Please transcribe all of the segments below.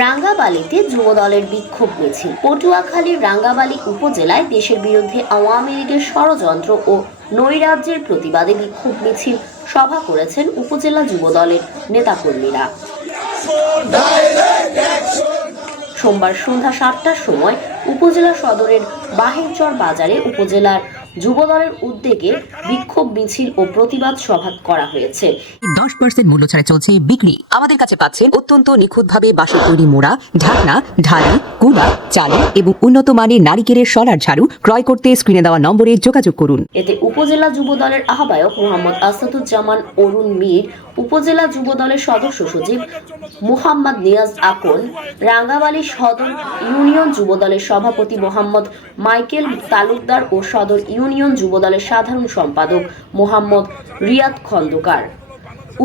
রাঙ্গাবালিতে যুবদলের বিক্ষোভ মিছিল। পটুয়াখালীর রাঙ্গাবালি উপজেলায় দেশের বিরুদ্ধে আওয়ামী লীগের ষড়যন্ত্র ও নৈরাজ্যের প্রতিবাদে বিক্ষোভ মিছিল সভা করেছেন উপজেলা যুবদলের নেতাকর্মীরা। সোমবার সন্ধ্যা 7টার সময় উপজেলা সদরের বাহিরচর বাজারে উপজেলার যুবদলের উদ্যোগে বিক্ষোভ মিছিল ও প্রতিবাদ সভা করা হয়েছে। 10% মূল্য ছাড়ে চলছে বিক্রি। আমাদের কাছে পাচ্ছেন অত্যন্ত নিখুঁতভাবে বাঁশের তৈরি মোড়া, ঢাকনা, ঢালি, কুড়া, চালু এবং উন্নত মানের নারিকেলের শলার ঝাড়ু ক্রয় করতে স্ক্রিনে দেওয়া নম্বরে যোগাযোগ করুন। এতে উপজেলা যুবদলের আহ্বায়ক মোহাম্মদ আসাদুজ্জামান অরুণ মীর, উপজেলা যুবদলের সদস্য সচিব মুহাম্মদ নিয়াজ আকন, রাঙ্গাবালি সদর ইউনিয়ন যুবদলের সভাপতি মোহাম্মদ মাইকেল তালুকদার ও সদর ইউনিয়ন যুবদলের সাধারণ সম্পাদক মোহাম্মদ রিয়াদ খন্দকার,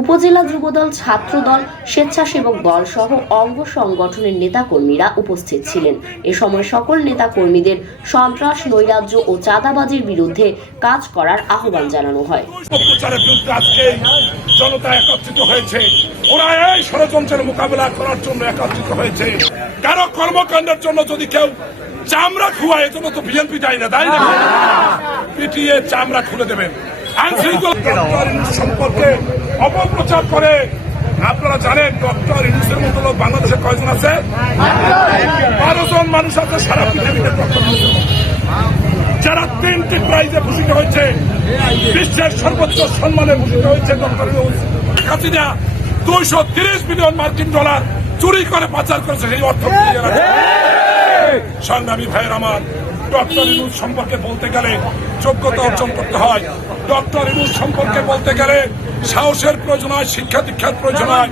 উপজেলা যুবদল, ছাত্রদল, স্বেচ্ছাসেবক দল সহ অঙ্গ সংগঠনের নেতাকর্মীরা উপস্থিত ছিলেন। এ সময় সকল নেতাকর্মীদের সন্ত্রাস, নৈরাজ্য ও চাঁদাবাজির বিরুদ্ধে কাজ করার আহ্বান জানানো হয়। জনতা একত্রিত হয়েছে, ওরা এই ষড়যন্ত্রের মোকাবেলা করার জন্য একত্রিত হয়েছে। কারো কর্মকাণ্ডের জন্য যদি কেউ চামড়া খুয়ায়, এজন্য তো বিএনপি যায় না, তাই না? পিটিয়ে চামড়া খুলে দেবেন। সম্পর্কে অপপ্রচার করে। আপনারা জানেন ডক্টর ইউনূসের মতো লোক বাংলাদেশে কয়জন আছে? 12 জন মানুষ আছে সারা পৃথিবীতে ডক্টর ইউনূস, যারা 3টি প্রাইজে ভূষিত হয়েছে, বিশ্বের সর্বোচ্চ সম্মানে ভূষিত হয়েছে ডক্টর ইউনূস। হাসিনা 230 বিলিয়ন মার্কিন ডলার চুরি করে পাচার করেছে, সেই অর্থ সংগ্রামী ভাইয়ের আমার, ডক্টর ইউনূস সম্পর্কে বলতে গেলে যোগ্যতা অর্জন করতে হয়। ডক্টর ইউনূস সম্পর্কে বলতে গেলে সাহসের প্রয়োজন হয়, শিক্ষা দীক্ষার প্রয়োজন হয়।